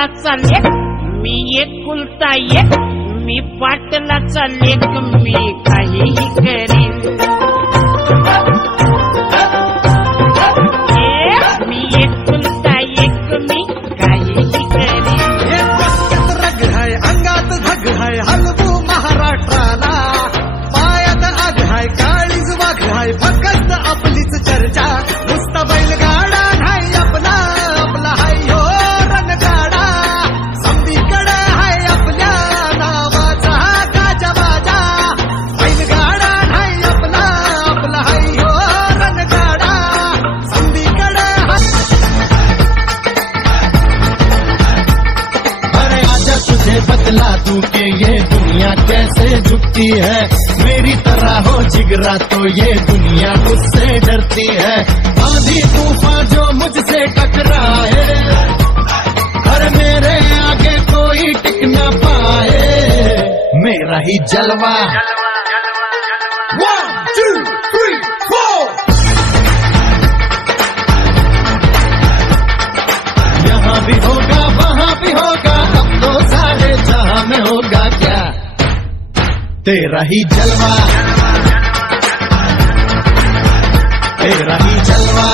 पाटलाचा लेख, मी एकुलता एक, मी पाटलाचा लेख, मी काहीही करीन, मी एकुलता एक, मी काहीही करीन. रग है अंगात धग है हलवू महाराष्ट्राला, पायात आग है काळीज वाघ है फक्त आपलीच चर्चा, नुसता बैलगाडा नाही आपला, आपला हाय हो रणगाडा, समधीकडे हाय आपल्या नावाचा गाजाबाजा, बैलगाडा नाही आपला, आपला हाय हो रणगाडा, समधीकडे हाय. अरे आजा तुझे बतला दूं कि ये दुनिया कैसे झुकती है, मेरी तरह हो जिगरा तो ये दुनिया मुझसे डरती है, आंधी तूफान जो मुझसे टकराए, हर मेरे आगे कोई टिक न पाए, मेरा ही जलवा. 1 2 3 4 यहाँ भी होगा वहाँ भी होगा, अब तो सारे जहां में होगा क्या तेरा ही जलवा, तेरा ही जलवा.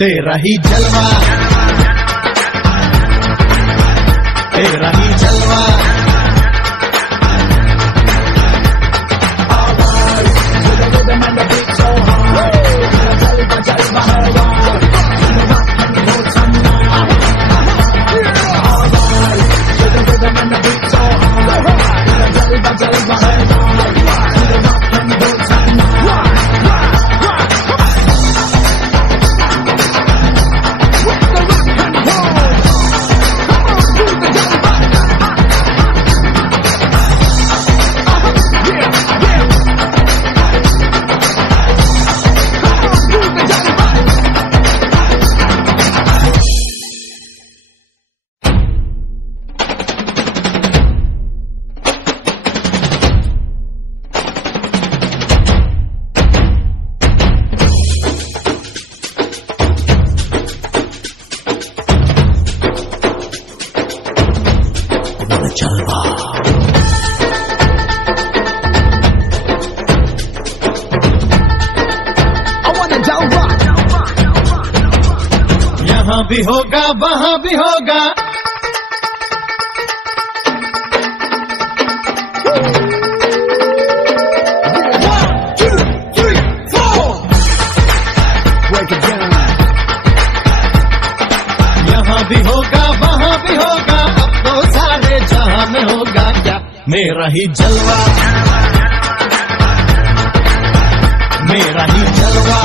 तेरा ही जलवा, तेरा ही जलवा. यहाँ भी होगा वहाँ भी होगा, यहाँ भी होगा वहाँ भी होगा, अब तो सारे जहां में होगा क्या मेरा ही जलवा, मेरा ही जलवा.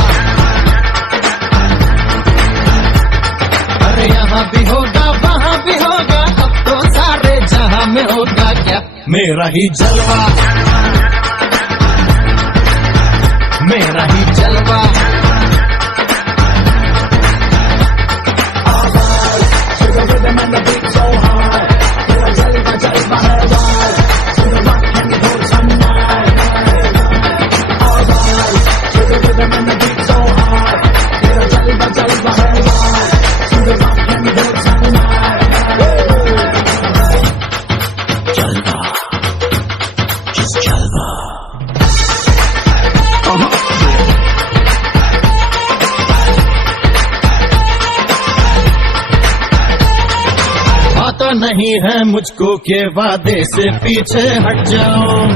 अरे यहाँ भी होगा वहाँ भी होगा, अब तो सारे जहां में होगा क्या मेरा ही जलवा, मेरा ही जलवा. आता नहीं है मुझको के वादे से पीछे हट जाऊं,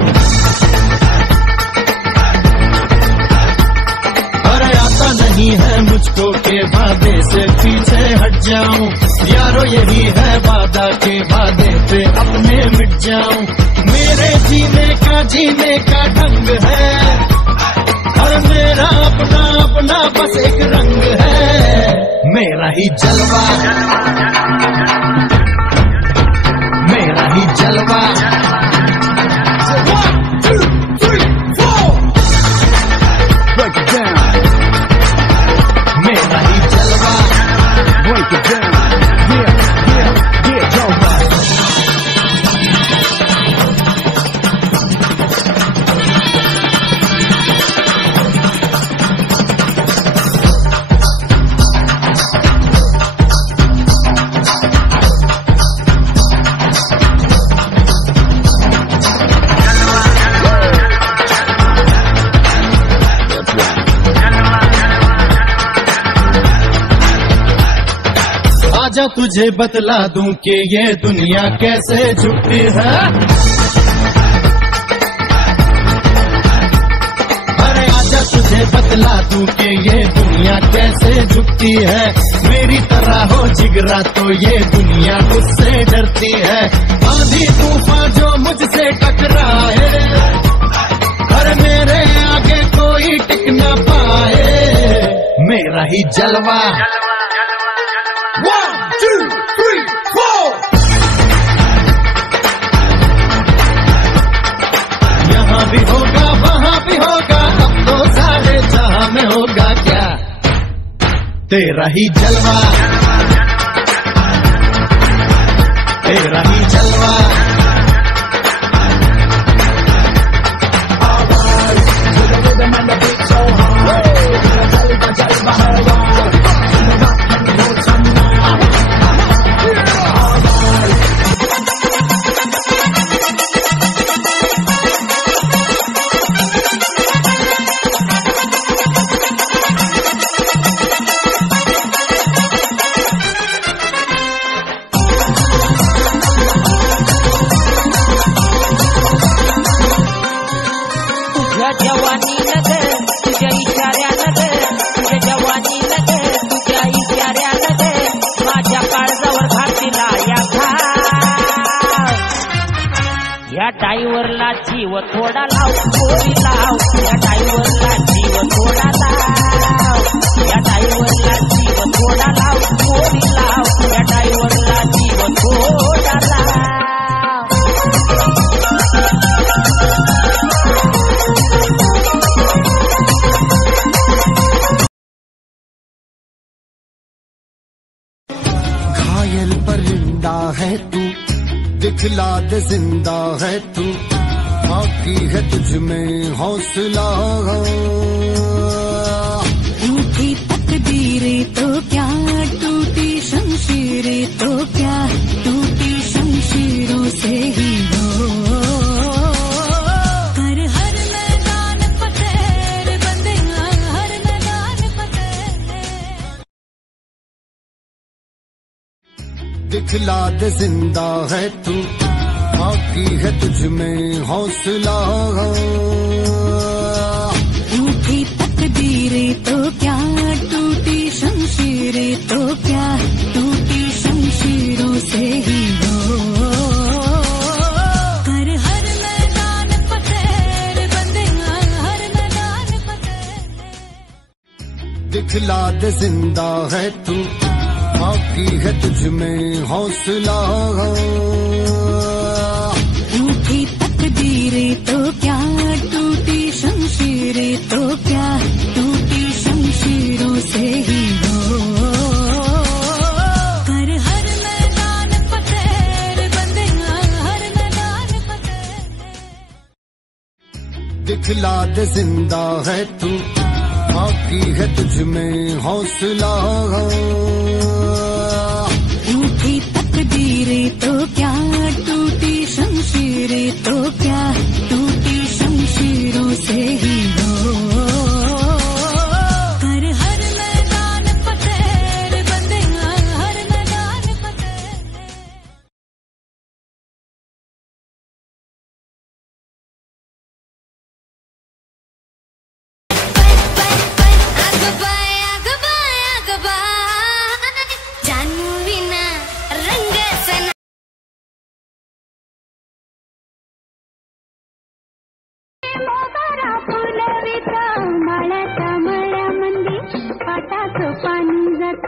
नहीं है मुझको के वादे से पीछे हट जाऊं। यारो यही है वादा के वादे पे अपने मिट जाऊं। मेरे जीने का ढंग है, हर मेरा अपना अपना बस एक रंग है। मेरा ही जलवा, मेरा ही जलवा। मेरा ही जलवा, break it down, yeah, जलवा। आजा तुझे बतला दूं कि ये दुनिया कैसे झुकती है। अरे आजा तुझे बतला दूं कि ये दुनिया कैसे झुकती है। मेरी तरह हो जिगरा तो ये दुनिया मुझसे डरती है। आंधी तूफान जो मुझसे टकराए, अरे मेरे आगे कोई टिक न पाए। मेरा ही जलवा। 1 2 3 4। यहाँ भी होगा वहाँ भी होगा, अब तो सारे जहां में होगा क्या तेरा ही जलवा, तेरा ही जलवा। डायव्हरला जीव थोडा लाव, गोरी लाव, या डायव्हरला जीव थोडा लाव, या डायव्हरला जीव थोडा लाव, गोरी लाव, या डायव्हरला जीव थोडा लाव। घायल परिंदा है तू, दिखला दे जिंदा है तू, बाकी है तुझ में हौसला। टूटी तकदीरें तो क्या, टूटी शमशीरें तो क्या, टूटी शमशीरों से ही हो कर हर मैदान फतेह, बंदे हर मैदान फतेह। दिखला दे जिंदा है तू, बाकी है तुझ में हौसला। टूटी तकदीरें तो क्या, टूटी शमशीरें तो क्या, टूटी शमशीरों से ही हो कर हर मैदान फतेह, बंदे हर मैदान फतेह। दिखला दे जिंदा है तू, बाकी है तुझ में हौसला। टूटी तकदीरें तो क्या, टूटी शमशीरें तो क्या, टूटी शमशीरों से ही हो कर हर मैदान फतेह, बंदे हर मैदान फतेह। दिखला दे जिंदा है तू, बाकी है तुझ में हौसला। टूटी तकदीरें तो क्या, टूटी शमशीरें तो क्या, टूटी शमशीरों से ही हो कर हर मैदान फतेह, बंदे हर मैदान फतेह। Bye. मोगरा फुलवित माळ्याच्या मळ्यामंदी पाटाचं पाणी जात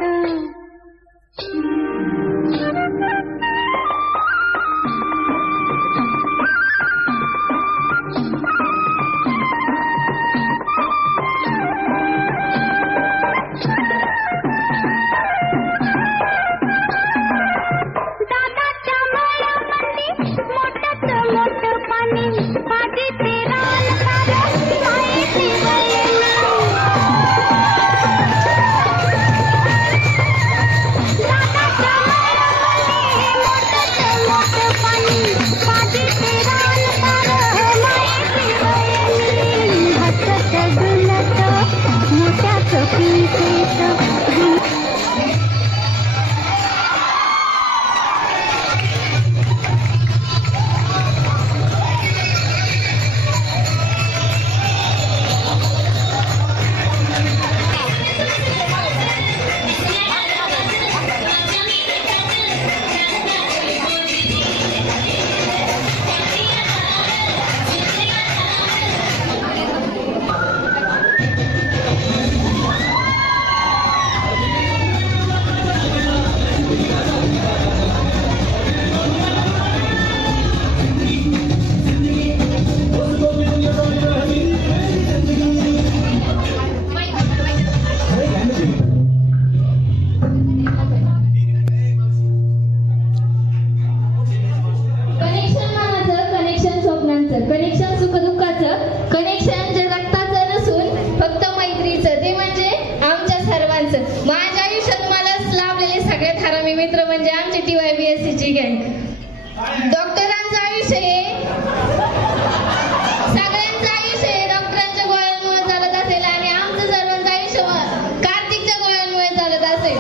कनेक्शन सुखदुःखाचं, कनेक्शन जे रक्ताचं नसून फक्त मैत्रीचं, ते म्हणजे आमच्या सर्वांचं. माझ्या आयुष्यात मला लाभलेले सगळ्यात हरामी मित्र म्हणजे आमची TYBSC ची गँग. डॉक्टरांचं आयुष्य हे सगळ्यांचं आयुष्य हे डॉक्टरांच्या गोळ्यांमुळे चालत असेल आणि आमचं सर्वांचं आयुष्य कार्तिकच्या गोळ्यांमुळे चालत असेल.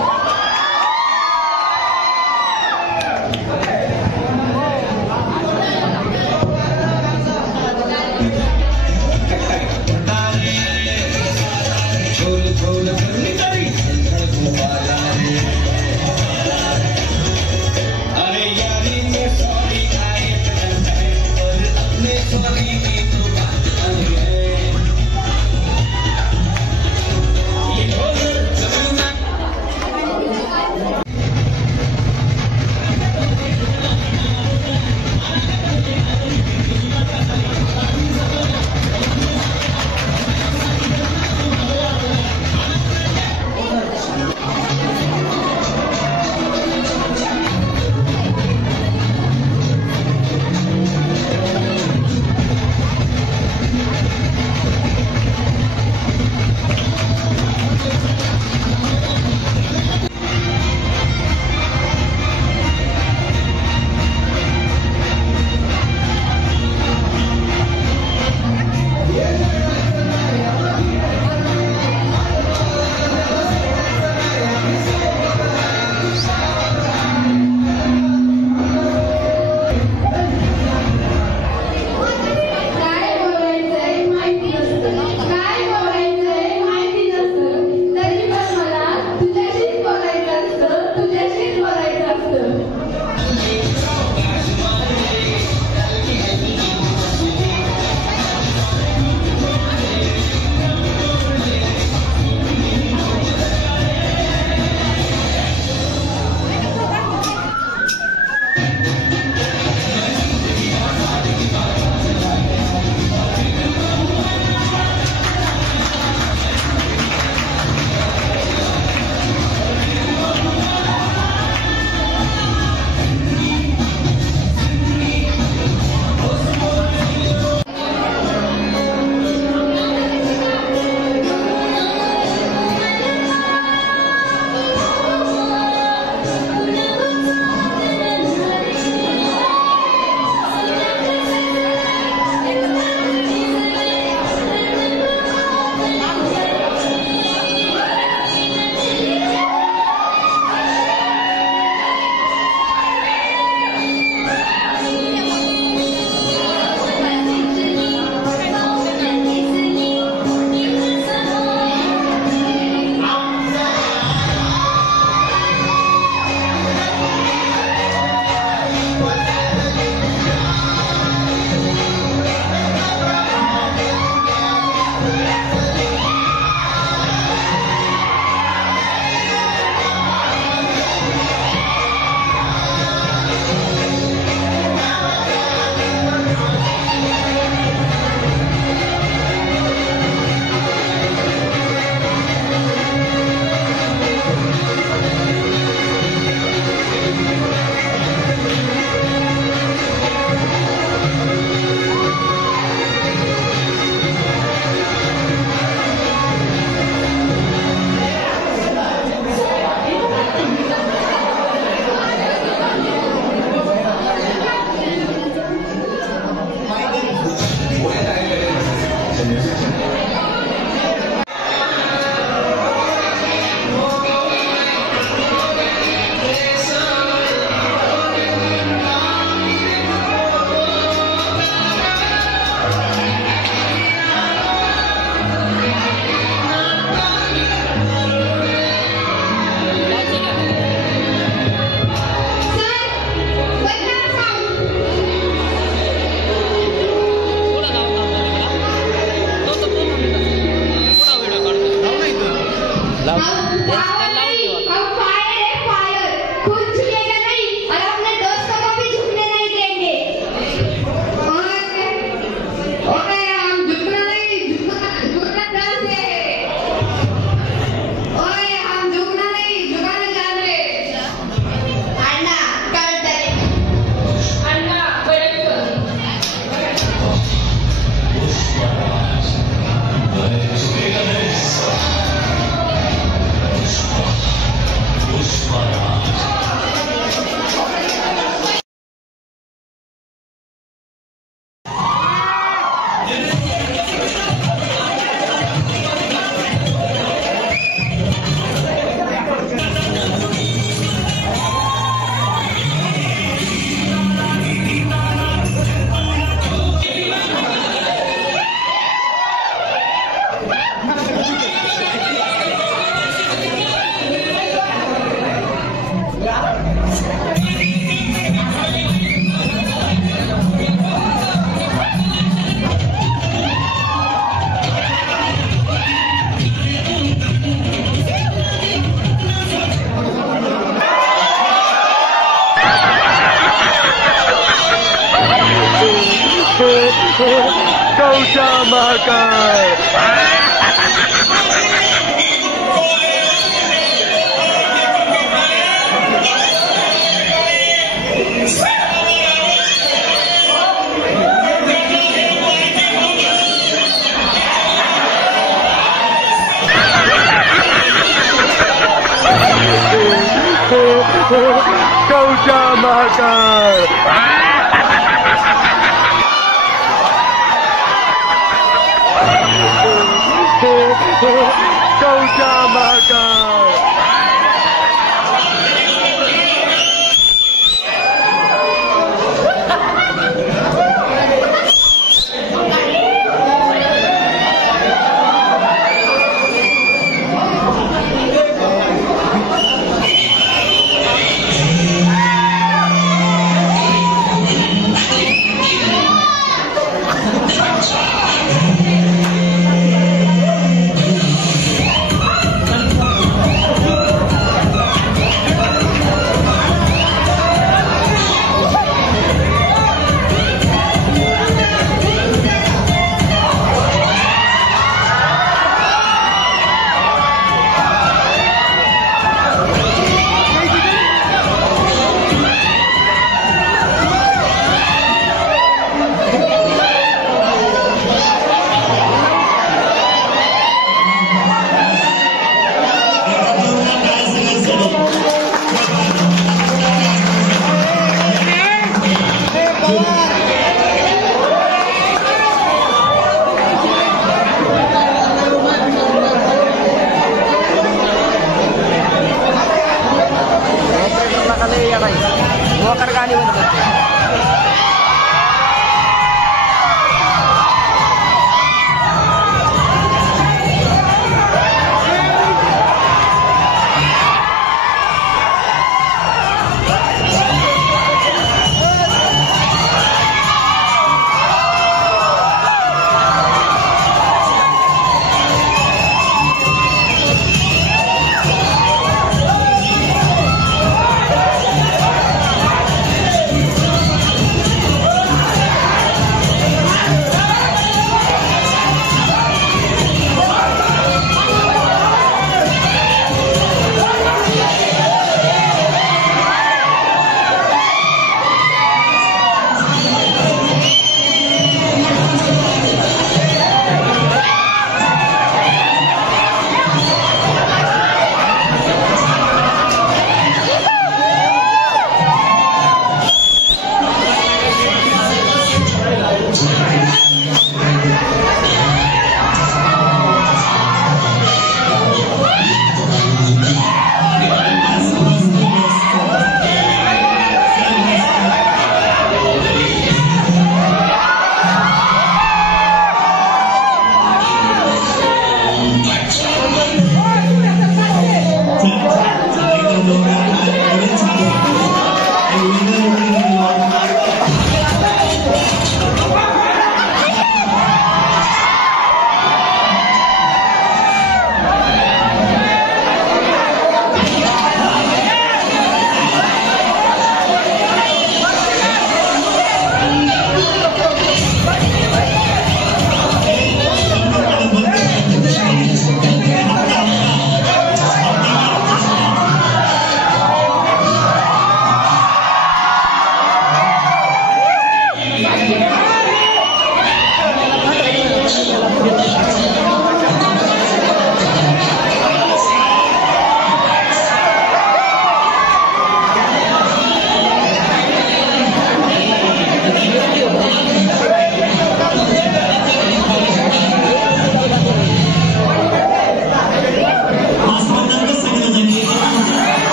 गौचा महाकाळ. गौचा महाकाळ. गौचा महाकाळ.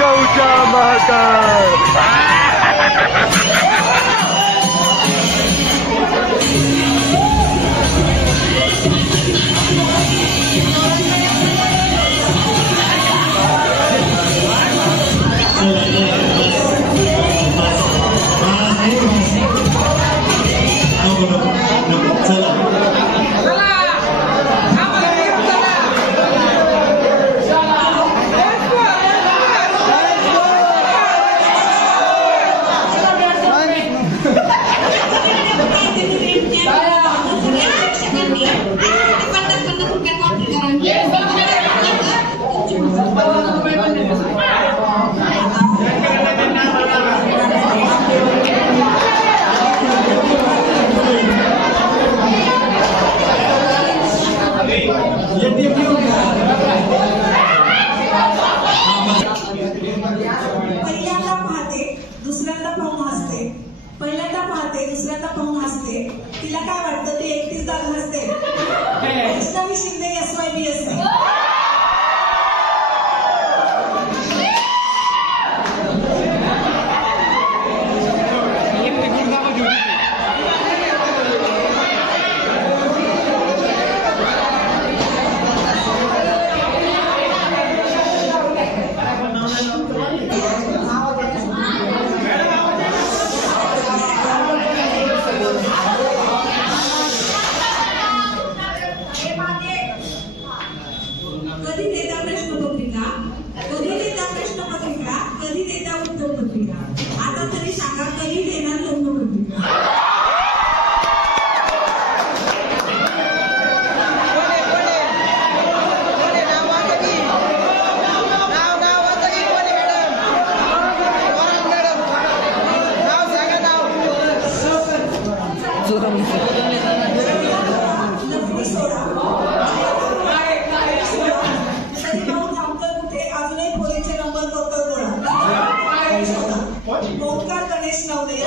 गौचा महाकाळ. पहिल्यांदा पाहते दुसऱ्यांदा पाहून हसते. पहिल्यांदा पाहते दुसऱ्यांदा पाहून हसते. तिला काय वाटतं ती एकटीच दाग हसते. वैष्णवी शिंदे SYBSC. कधी देता प्रश्नपत्रिका, कधी देता प्रश्नपत्रिका, कधी देता उत्तरपत्रिका. आता तरी सांगा कधी देणार लग्नपत्रिका. ओंकार गणेश नवले.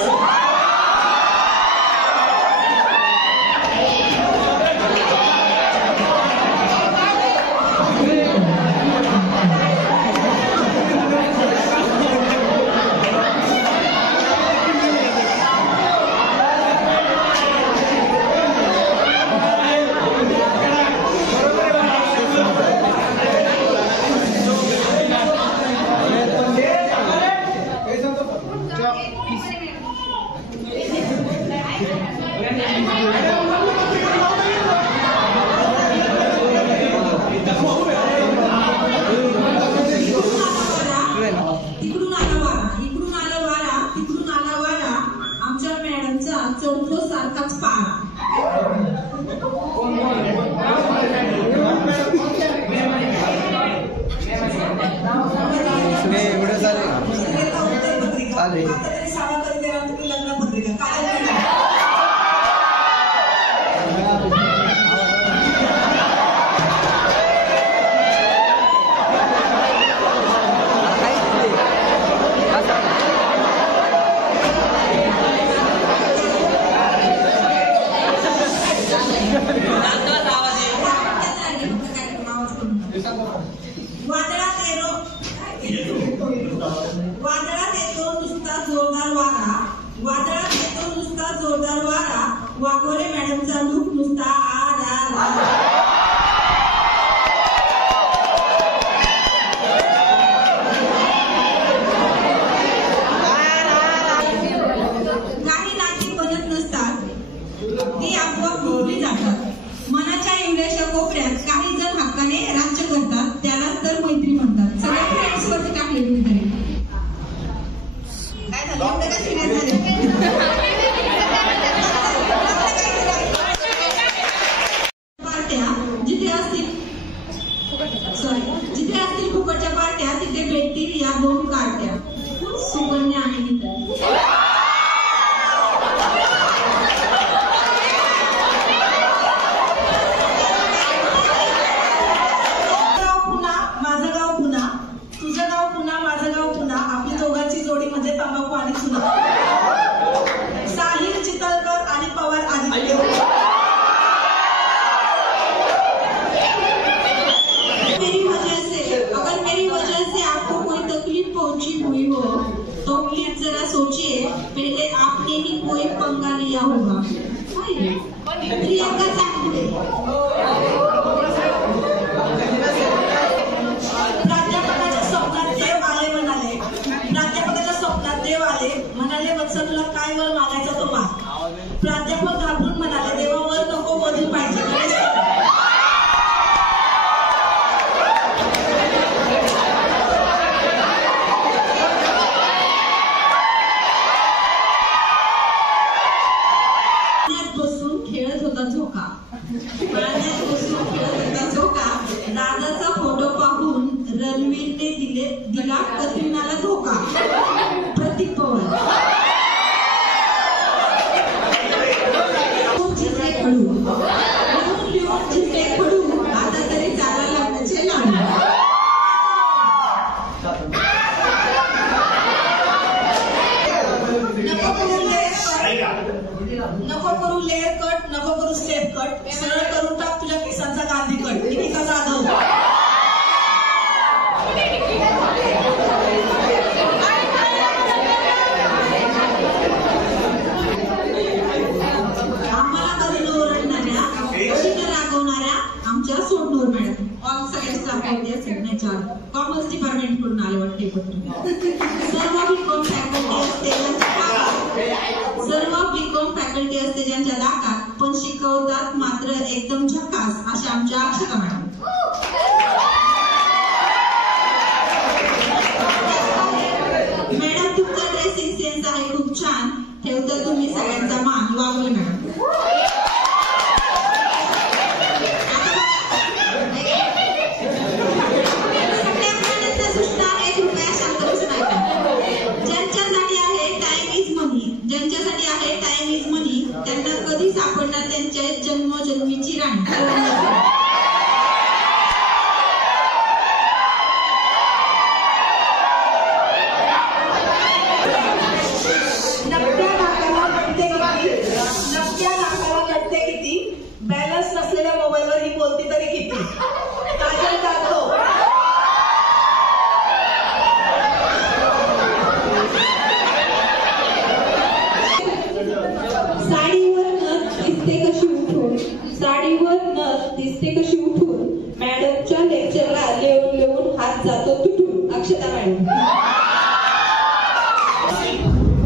इकडून आला वारा, इकडून आला वारा, तिकडून आला वारा. आमच्या मॅडमचा चढतो सारखाच पारा. सावा कधी देणार तुम्ही लग्नपत्रिका काय. वादळात येतो नुसता जोरदार वारा, वादळात येतो नुसता जोरदार वारा. वाघोरे मॅडमचा लूक नुसता आरा. काही नाती बनत नसतात, ती आपोआप मुकली जातात. मनाच्या एवढ्याशा कोपऱ्यात काही जण हक्काने राज्य करतात, त्यालाच तर मैत्री म्हणतात. सगळ्या फ्रेंड्स वरती टाकले कुठेतरी. काय झालं एवढं का सिरियस झाले. पार्ट्या जिथे असतील फुकटच्या पार्ट्या तिथे भेटतील या दोन कार्ट्या. सुकन्या आणि गीता. आपली दोघांची जोडी म्हणजे तंबाखू आणि चुना. साहिल चितलकर आणि पवार आदित्य. अगर मेरी वजह से आपको कोई तकलीफ पहुंची हुई हो तो प्लीज जरा सोचिए पहले आपने ही कोई पंगा लिया होगा. प्रियंका चांगुडे. प्राध्यापकाच्या स्वप्नात देव आले म्हणाले. प्राध्यापकाच्या स्वप्नात देव आले म्हणाले वत्स तुला काय वर मागायचा तो माग. प्राध्यापक घाबरून म्हणाले देवा वर नको वधू पाहिजे. बसून खेळत होता झोका. दिला कतरिनाला धोका. प्रतीक पवार. जिंकले खडू. लिहून जिंकले खडू. आता तरी चाला लागण्याचे लाडू. नको करू लेअर कट, नको करू स्टेप कट, सरळ करून टाक तुझ्या केसांचा गांधी कट. निकिता जाधव. आम्हाला कधी ओरडणाऱ्या, कधी रागवणाऱ्या आमच्या सोडनोर मॅडम. ऑल सगळ्या स्टाफ सिग्नेचर कॉमर्स डिपार्टमेंट कडून आले वाटते सर्व बीकॉम फॅकल्टी असते ज्यांच्या दाकात पण शिकवतात मात्र एकदम झकास अशा आमच्या अक्षता मॅडम. मॅडम तुमचा ड्रेसिंग सेन्स आहे खूप छान. ठेवता तुम्ही सगळ्यांचा मान. वागवे मॅडम. ज्यांच्यासाठी आहे टाइम इज मनी त्यांना कधी सापडणार त्यांच्या जन्मोजन्मीची राणी. नक्क्या नाकाला कटते किती. बॅलन्स नसलेल्या मोबाईलवर ही बोलती तरी किती. काजल जातो. साडीवर नथ दिसते कशी उठून. मॅडमच्या लेक्चरला लिहून लिहून हात जातो तुटून. अक्षता मॅडम.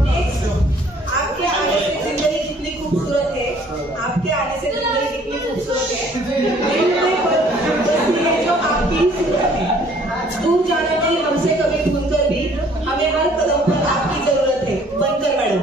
नेक्स्ट. आपके आने से जिंदगी कितनी खूबसूरत है. आपके आने से जिंदगी कितनी खूबसूरत है. बसती है जो आपकी सूरत है. दूर जाने में हमसे कभी भूल कर भी हमें हर कदम पर आपकी जरूरत है. बनकर मॅडम.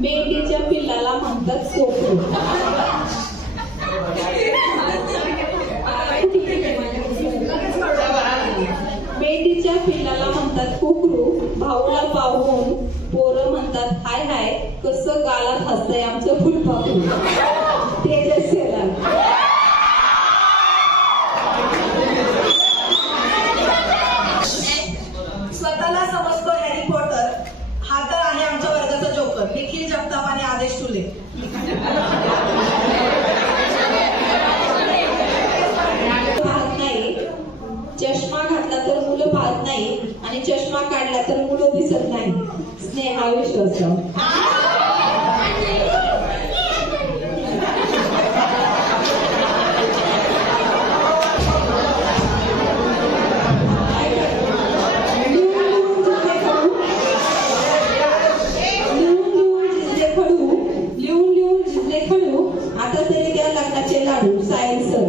मेंढीच्या पिल्लाला म्हणतात कोकरू. मेंढीच्या पिल्लाला म्हणतात कोकरू. भाऊला पाहून पोरं म्हणतात हाय हाय कसं गालात हसतंय आमचं फुलपाखरू. तेजस सेलार. स्वतःला समजतो हॅरी पॉटर. हा तर आहे आमच्या वर्गाचा जोकर. निखिल जगताप आणि आदेश तुले. पाहत नाही. चष्मा घातला तर मुलं पाहत नाही आणि चष्मा काढला तर मुलं दिसत नाही. स्नेहा विश्वासराव. आता तरी त्या लग्नाचे लाडू. Science sir.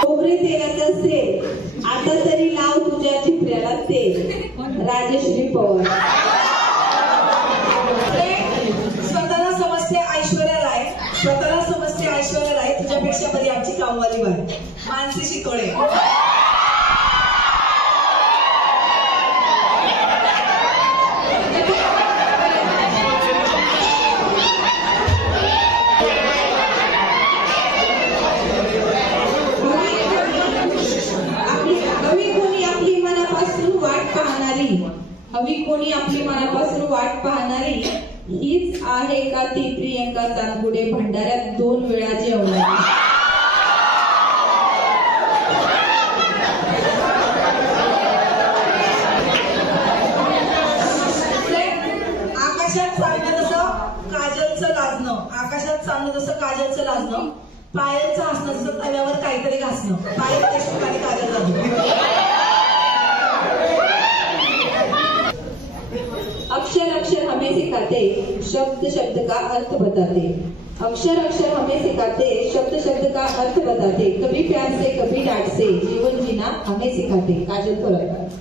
खोबरे तेलाचा सेल. आता तरी लाव तुझ्या चित्र्याला तेल. राजश्री पवार. स्वतःला समजते ऐश्वर्या राय. स्वतःला समजते ऐश्वर्या राय. तुझ्यापेक्षा बरी आमची कामवाली बाई. मानसी शितोळे. हवी कोणी आपली मनापासून वाट पाहणारी. हीच आहे का ती प्रियंका तानपुडे भंडाऱ्यात 2 वेळा जेवणारी. आकाशात चालणं तसं काजलचं लाजणं. आकाशात चालणं तसं काजलचं लाजणं. पायलचं हसणं तसं तव्यावर काहीतरी घासणं. पायल देशमुख आणि काजल जाधव. शब्द शब्द का अर्थ बताते, अक्षर अक्षर हमें सिखाते, शब्द शब्द का अर्थ बताते, कभी प्यार से कभी डांट से जीवन जीना हमें सिखाते। काजल थोरात।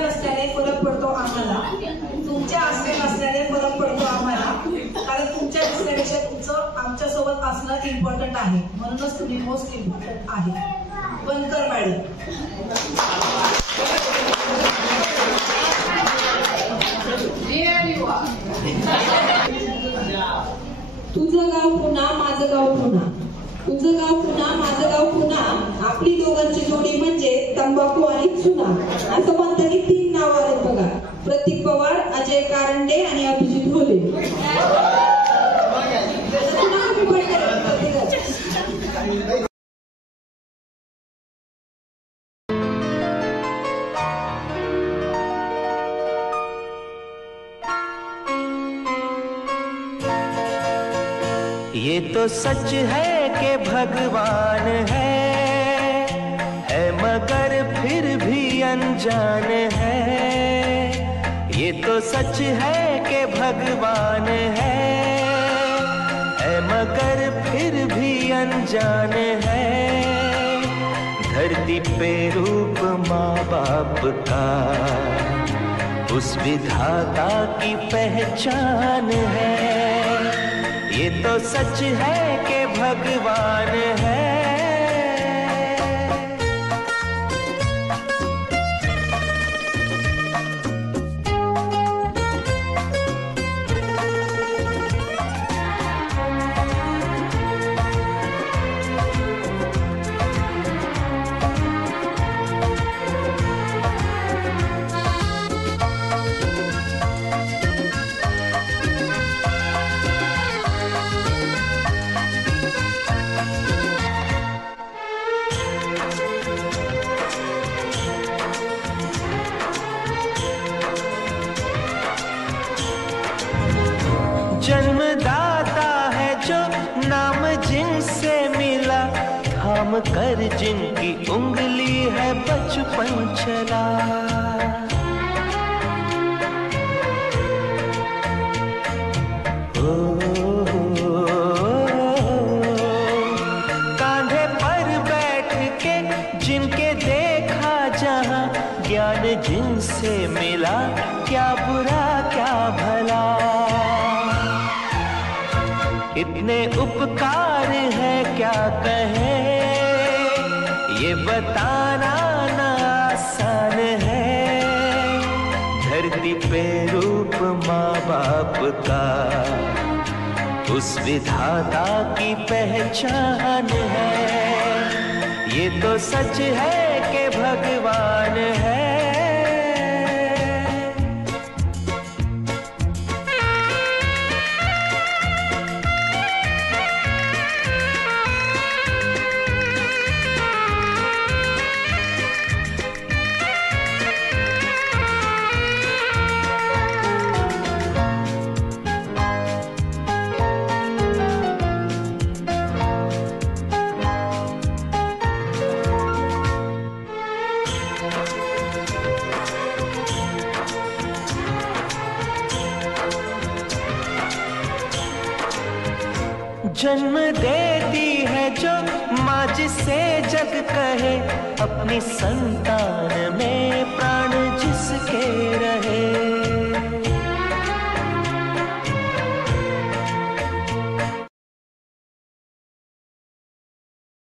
नसल्याने फरक पडतो आम्हाला, तुमच्या असणे नसल्याने फरक पडतो आम्हाला, कारण तुमच्या दिसण्यापेक्षा तुमचं आमच्यासोबत असणं इम्पॉर्टंट आहे, म्हणूनच तुम्ही मोस्ट इम्पॉर्टंट आहे. बनकर मॅडम. तुझं गाव पुन्हा माझं गाव पुन्हा, तुझं गाव पुन्हा माझं गाव पुन्हा, आपली दोघांची जोडी म्हणजे तंबाखू आणि चुना. असं म्हणताना 3 नावं आहेत बघा, प्रतीक पवार, अजय कारंडे आणि अभिजित घोले. ये तो सच है कि भगवान है मगर फिर भी अनजान है. ये तो सच है कि भगवान है मगर फिर भी अनजान है. धरती पे रूप माँ बाप का उस विधाता की पहचान है. ये तो सच है कि भगवान है. जन्मदाता है जो नाम जिनसे मिला, थाम कर जिनकी उंगली है बचपन चला. कांधे पर बैठ के जिनके देखा जहां, ज्ञान जिनसे मिला क्या बुरा क्या भला. इतने उपकार है क्या कहे, ये बताना ना आसान है. धरती पे रूप माँ बाप का उस विधाता की पहचान है. ये तो सच है कि भगवान है. जन्म देती है जो माँ जिसे जग कहे, अपनी संतान में प्राण जिसके रहे.